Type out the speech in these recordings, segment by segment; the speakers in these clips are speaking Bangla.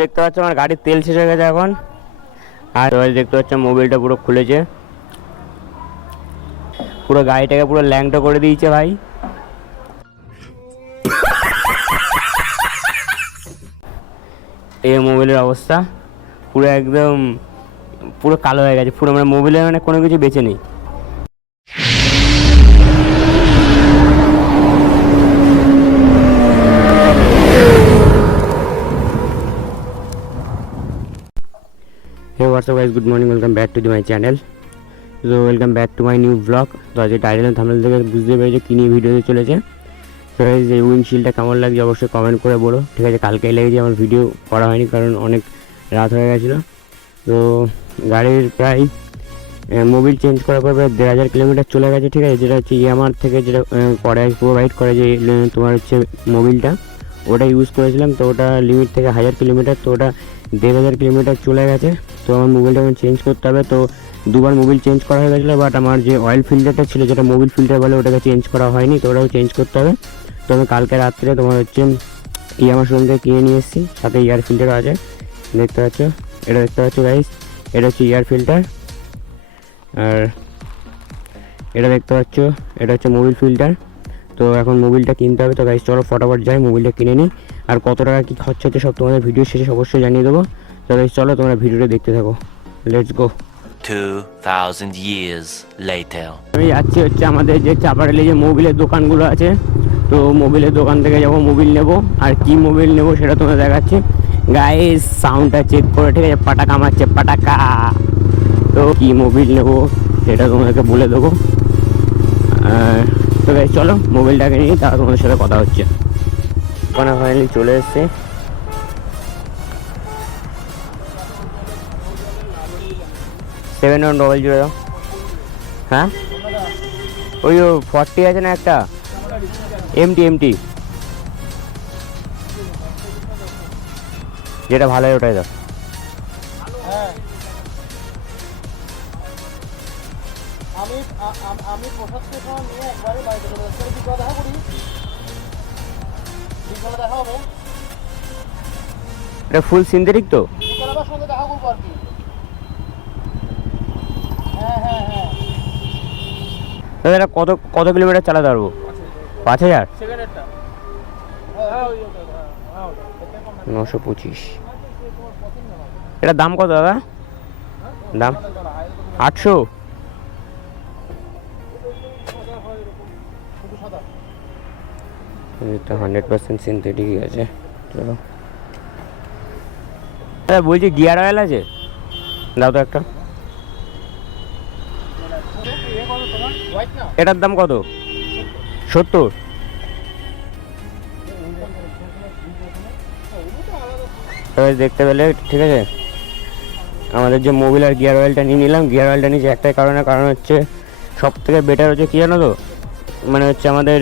দেখতে পাচ্ছ আমার গাড়ির তেল শেষ হয়ে গেছে এখন। আর দেখতে পাচ্ছ মোবিলটা পুরো খুলেছে, পুরো গাড়িটাকে পুরো ল্যাংটো করে দিয়েছে ভাই। এই মোবিলের অবস্থা পুরো একদম পুরো কালো হয়ে গেছে পুরো, মানে মোবিলের মানে কোনো কিছু বেঁচে নেই। Hey, what's up guys, good morning, welcome back to my channel. So welcome back to my new vlog. তো আজকে টাইটেল এন্ড থাম্বনেল থেকে বুঝতে পেরেছি কি নিয়ে ভিডিওতে চলেছে। তো গাইস এই উইন্ডশিল্ডটা কেমন লাগছে অবশ্যই কমেন্ট করে বলো, ঠিক আছে? কালকেই লেগেছে, আমার ভিডিও করা হয়নি কারণ অনেক রাত হয়ে গেছিলো। তো গাড়ির প্রায় মোবিল চেঞ্জ করার পর প্রায় 1500 কিলোমিটার চলে গেছে, ঠিক আছে? যেটা হচ্ছে ইয়ামার থেকে যেটা করে প্রোভাইড করে যে তোমার হচ্ছে মোবিলটা, ওটা ইউজ করেছিলাম। তো ওটা লিমিট থেকে 1000 কিলোমিটার, তো ওটা 1500 কিলোমিটার চলে গেছে। তো আমার মোবিলটা এখন চেঞ্জ করতে হবে। তো দুবার মোবিল চেঞ্জ করা হয়ে গেছিলো, বাট আমার যে অয়েল ফিল্টারটা ছিল যেটা মোবিল ফিল্টার বলে ওটাকে চেঞ্জ করা হয়নি, তো ওটাও চেঞ্জ করতে হবে। তো আমি কালকে রাত্রে তোমার হচ্ছে ইয়ামার শোরুম থেকে কিনে নিয়ে এসেছি, সাথে এয়ার ফিল্টারও আছে। দেখতে পাচ্ছ, এটা দেখতে পাচ্ছ গাইস, এটা হচ্ছে এয়ার ফিল্টার। আর এটা দেখতে পাচ্ছ, এটা হচ্ছে মোবিল ফিল্টার। তো এখন মোবিলটা কিনতে হবে। তো গাইস চলো ফটাফট যাই, মোবিলটা কিনে নিই। আর কত টাকা কী খরচা হচ্ছে সব তোমাদের ভিডিও শেষে অবশ্যই জানিয়ে দেবো। তো গাইস চলো তোমরা ভিডিওটা দেখতে থাকো, লেটস গো। 2000 years later. আমি যাচ্ছি হচ্ছে আমাদের যে চাপাড়ালে যে মোবিলের দোকানগুলো আছে, তো মোবিলের দোকান থেকে যাবো মোবিল নেবো। আর কি মোবিল নেবো সেটা তোমরা দেখাচ্ছি। গাইস সাউন্ডটা চেক করে, ঠিক আছে? পাটাকা মারছে, পাটাকা। তো কি মোবিল নেবো সেটা তোমাদেরকে বলে দেবো। তো গাইস চলো মোবিলটাকে নিয়ে তারা তোমাদের সাথে কথা হচ্ছে। ওখানে ফাইনালি চলে এসছে। সেভেন 100 হ্যাঁ, ওই 40 আছে না একটা, এমটি যেটা ভালো হয় ওটাই দাও। আমি পোশাককে নিয়ে একবারে বাড়িতে চলে যাচ্ছি। বিকালে দেখা করি, বিকালে দেখা হবে। এটা ফুল সিনথেটিক তো? বিকালে আবার সঙ্গে দেখা করবো আর কি। হ্যাঁ দাদা কত কত কিলোমিটার চালাতে পারবো? 5000? 925। এটার দাম কত দাদা? দাম 800? এটা 100% সিনথেটিকই আছে। চলো দাদা বলছি গিয়ার অয়েল আছে? দাও তো একটা। এটার দাম কত? 70? দেখতে পেলে, ঠিক আছে? আমাদের যে মোবিল আর গিয়ার অয়েলটা নিয়ে নিলাম। গিয়ার অয়েলটা নিয়েছি একটাই কারণ হচ্ছে সব থেকে বেটার হচ্ছে কী জানো তো, মানে হচ্ছে আমাদের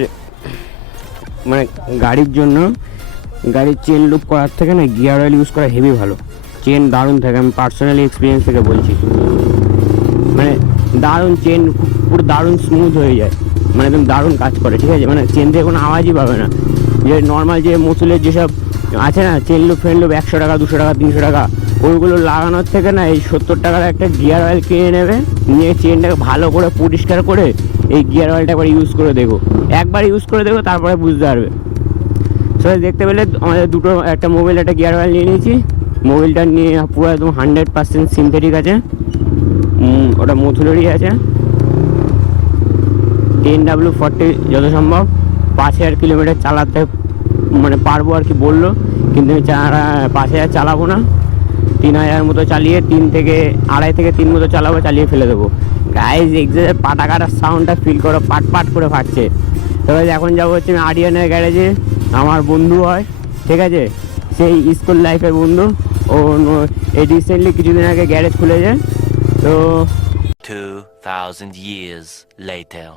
মানে গাড়ির জন্য গাড়ির চেন লুপ করার থেকে না গিয়ার অয়েল ইউজ করা হেভি ভালো। চেন দারুণ থাকে, আমি পার্সোনালি এক্সপিরিয়েন্স থেকে বলছি। মানে দারুণ চেন, পুরো দারুণ স্মুথ হয়ে যায়, মানে একদম দারুণ কাজ করে, ঠিক আছে? মানে চেন থেকে কোনো আওয়াজই পাবে না। যে নর্মাল যে মসুলের যেসব আছে না চেন লুপ ফ্রেন লুপ 100 টাকা 200 টাকা 300 টাকা, ওইগুলো লাগানোর থেকে না এই 70 টাকার একটা গিয়ার অয়েল কিনে নেবে, নিয়ে চেনটাকে ভালো করে পরিষ্কার করে এই গিয়ার অয়েলটা একবার ইউজ করে দেখো, একবার ইউজ করে দেখো, তারপরে বুঝতে পারবে। সবাই দেখতে পেলে আমাদের দুটো, একটা মোবিল একটা গিয়ার অয়েল নিয়ে নিয়েছি। মোবিলটা নিয়ে পুরো একদম 100% সিনথেটিক আছে, ওটা মথুরেরই আছে। 10W40 যত সম্ভব 5000 কিলোমিটার চালাতে মানে পারবো আর কি বললো, কিন্তু আমি 5000 চালাবো না, 3000 মতো চালিয়ে 2.5 থেকে 3 মতো চালাবো, চালিয়ে ফেলে দেবো। গাইজ এক্সাক্ট পাটাকাটার সাউন্ডটা ফিল করো, পাট পাট করে ফাটছে। তবে এখন যাবো হচ্ছে আমি আরিয়ানের গ্যারেজে, আমার বন্ধু হয়, ঠিক আছে? সেই স্কুল লাইফের বন্ধু। ও এই রিসেন্টলি কিছুদিন আগে গ্যারেজ খুলেছে। তো 2000 years later.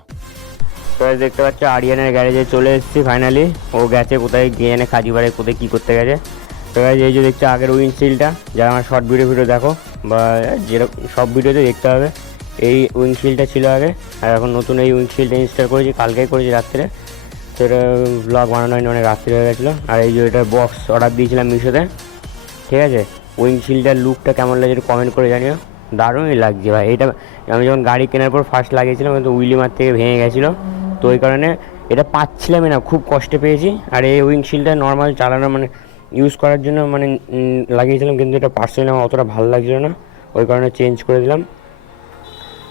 তো দেখতে পাচ্ছ আরিয়ানের গ্যারেজে চলে এসেছি ফাইনালি। ও গেছে কোথায় গিয়ে এনে কাজীবাড়ে কোথায় কী করতে গেছে। তো এই যে দেখছো আগের উইন্ডশিল্ডটা, যারা আমার শর্ট ভিডিও দেখো বা যেরকম সব ভিডিওতে দেখতে হবে, এই উইন্ডশিল্ডটা ছিল আগে। আর এখন নতুন এই উইন্ডশিল্ডটা ইনস্টল করেছি, কালকেই করেছি রাত্রে। তো এটা ব্লগ বানানো হয়নি, অনেক রাত্রি হয়ে গেছিলো। আর এই যে এটা বক্স অর্ডার দিয়েছিলাম মিশোতে, ঠিক আছে। উইন্ডশিল্ডটার লুকটা কেমন লাগছে একটু কমেন্ট করে জানিও। দারুণই লাগছে ভাই। এটা আমি যখন গাড়ি কেনার পর ফার্স্ট লাগিয়েছিলাম কিন্তু উইলিমার থেকে ভেঙে গেছিলো, তো ওই কারণে এটা পাচ্ছিলামই না, খুব কষ্টে পেয়েছি। আর এই উইন্ডশিল্ডটা নর্মাল চালানো মানে ইউজ করার জন্য মানে লাগিয়েছিলাম, কিন্তু এটা পার্সোনালি আমার অতটা ভালো লাগছিলো না, ওই কারণে চেঞ্জ করে দিলাম।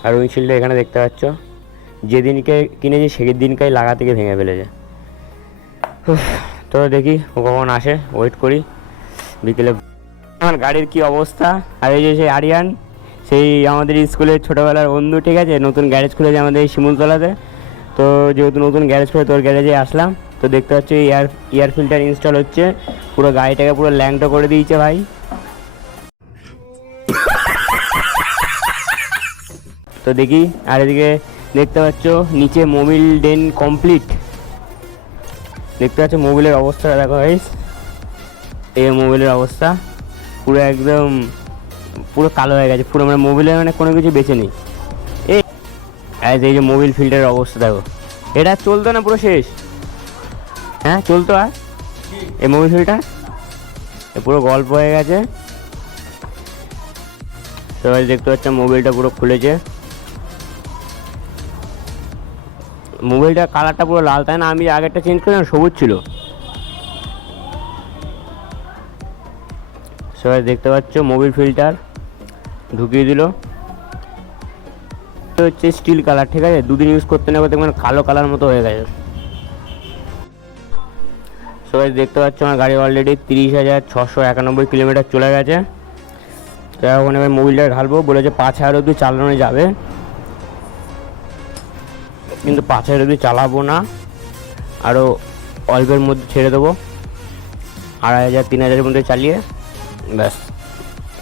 আর উইন্ডশিল্ডটা এখানে দেখতে পাচ্ছ, যেদিনকে কিনেছি সেই দিনকেই লাগা থেকে ভেঙে ফেলেছে। তো দেখি ও কখন আসে, ওয়েট করি বিকেলে। আমার গাড়ির কি অবস্থা। আর এই যে সেই আরিয়ান, সেই আমাদের স্কুলের ছোটোবেলার বন্ধু, ঠিক আছে, নতুন গ্যারেজ খুলেছে আমাদের এই শিমুলতলাতে। তো যেহেতু নতুন গ্যারেজ খুলে তোর গ্যারেজে আসলাম, তো দেখতে পাচ্ছি এয়ার ফিল্টার ইনস্টল হচ্ছে, পুরো গাড়িটাকে পুরো ল্যাংটো করে দিয়েছে ভাই। তো দেখি। আর এদিকে দেখতে পাচ্ছ নিচে মোবিল ডেন কমপ্লিট। দেখতে পাচ্ছ মোবিলের অবস্থাটা দেখো গাইস, এই মোবিলের অবস্থা পুরো একদম পুরো কালো হয়ে গেছে পুরো, মানে মোবিলের মানে কোনো কিছু বেঁচে নেই। এই যে মোবিল ফিল্টারের অবস্থা দেখো, এটা চলতো না পুরো শেষ। হ্যাঁ চলতো, আর এই মোবিল ফিল্টার পুরো গল্প হয়ে গেছে। তো দেখতে পাচ্ছ মোবিলটা পুরো খুলেছে, মোবিলটার কালারটা পুরো লাল, তাই না? আমি আগেরটা চেঞ্জ করলাম সবুজ ছিল। সবাই দেখতে পাচ্ছ মোবিল ফিল্টার ঢুকিয়ে দিল, হচ্ছে স্টিল কালার, ঠিক আছে। দুদিন ইউজ করতে না করতে মানে কালো কালার মতো হয়ে গেছে। সবাই দেখতে পাচ্ছ আমার গাড়ি অলরেডি 30,691 কিলোমিটার চলে গেছে। তো এখন এবার মোবিলটা ঢালবো, বলেছে 5,000 অবধি চালানো যাবে, কিন্তু 5,000 অবধি চালাবো না, আরও অল্পের মধ্যে ছেড়ে দেবো। 2,500 3,000 মধ্যে চালিয়ে ব্যাস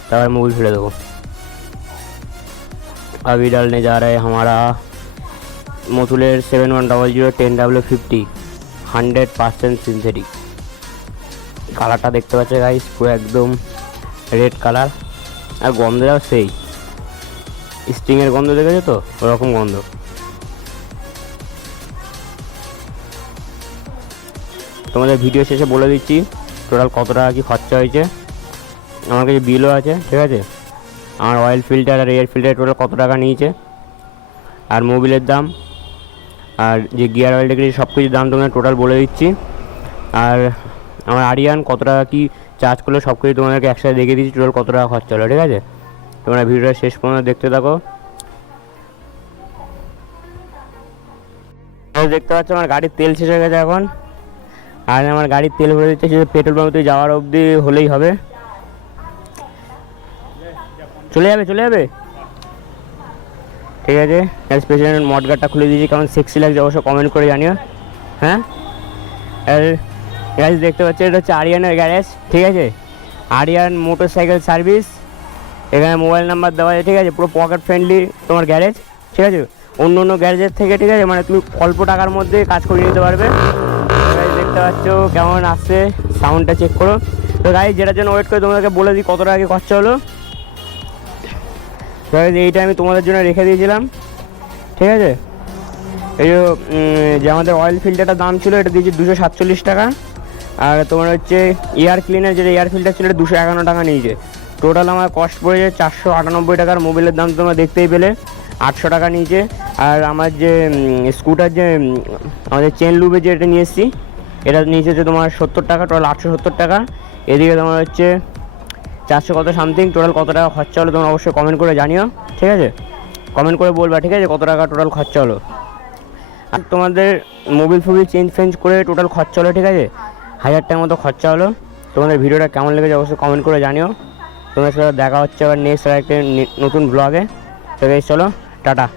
তারপর मोबिल फेंक देबो। अभी डालने जा रहा है हमारा मोतुलेर 7100 10W50 100% सिंथेटिक। কালারটা দেখতে পাচ্ছ গাইস, পুরো একদম রেড কালার, আর গন্ধটাও সেই স্টিংয়ের গন্ধ, দেখেছো তো ওরকম গন্ধ। তোমাদের ভিডিও শেষে বলে দিচ্ছি টোটাল কত টাকা কি খরচা হয়েছে। আমার কাছে বিলও আছে, ঠিক আছে। আমার অয়েল ফিল্টার আর এয়ার ফিল্টার টোটাল কত টাকা নিয়েছে, আর মোবিলের দাম, আর যে গিয়ার অয়েলটা কিনেছি সব কিছুর দাম তোমাদের টোটাল বলে দিচ্ছি। আর আমার আরিয়ান কত টাকা কি চার্জ করলো সব কিছু তোমাদেরকে একসাথে দেখিয়ে দিচ্ছি, টোটাল কত টাকা খরচা হলো, ঠিক আছে। তোমরা ভিডিওটা শেষ পর্যন্ত দেখতে থাকো। দেখতে পাচ্ছ আমার গাড়ির তেল শেষ হয়ে গেছে এখন, আর আমার গাড়ির তেল ভরে দিচ্ছে, সেটা পেট্রোল পাম্পে যাওয়ার অবধি হলেই হবে, চলে যাবে ঠিক আছে। স্পেশাল মডগার্ডটা খুলে দিয়েছি, কারণ সেক্সি লাগছে, অবশ্য কমেন্ট করে জানিও। হ্যাঁ, আর গ্যারেজ দেখতে পাচ্ছি এটা হচ্ছে আরিয়ানের গ্যারেজ, ঠিক আছে। আরিয়ান মোটরসাইকেল সার্ভিস, এখানে মোবাইল নাম্বার দেওয়া আছে, ঠিক আছে। পুরো পকেট ফ্রেন্ডলি তোমার গ্যারেজ, ঠিক আছে। অন্য অন্য গ্যারেজের থেকে, ঠিক আছে, মানে তুমি অল্প টাকার মধ্যে কাজ করে নিতে পারবে। দেখতে পাচ্ছ কেমন আসছে, সাউন্ডটা চেক করো। তো গাড়ি যেটার জন্য ওয়েট করে তোমাদেরকে বলে দিই কত টাকা কি খরচা হলো। এইটা আমি তোমাদের জন্য রেখে দিয়েছিলাম, ঠিক আছে। এই যে আমাদের অয়েল ফিল্টারটার দাম ছিল, এটা দিয়েছি 247 টাকা। আর তোমার হচ্ছে এয়ার ক্লিনার, যেটা এয়ার ফিল্টার ছিল, এটা 251 টাকা নিয়েছে। টোটাল আমার কস্ট পড়েছে 498 টাকার। মোবিলের দাম তোমরা দেখতেই পেলে 800 টাকা নিয়েছে। আর আমার যে স্কুটার, যে আমাদের চেন লুবে যেটা নিয়ে এসেছি, এটা নিয়েছে হচ্ছে তোমার 70 টাকা, টোটাল 870 টাকা। এদিকে তোমার হচ্ছে 400 কত সামথিং, টোটাল কত টাকা খরচা হলো তোমরা অবশ্যই কমেন্ট করে জানিও, ঠিক আছে। কমেন্ট করে বলবা, ঠিক আছে, কত টাকা টোটাল খরচা হলো। আর তোমাদের মোবিল ফোবিল চেঞ্জ করে টোটাল খরচা হলো, ঠিক আছে, 1000 টাকার মতো খরচা হলো। তোমাদের ভিডিওটা কেমন লেগেছে অবশ্যই কমেন্ট করে জানিও। তোমাদের সাথে দেখা হচ্ছে আবার নেক্সট একটা নতুন ব্লগে। তো চলো টাটা।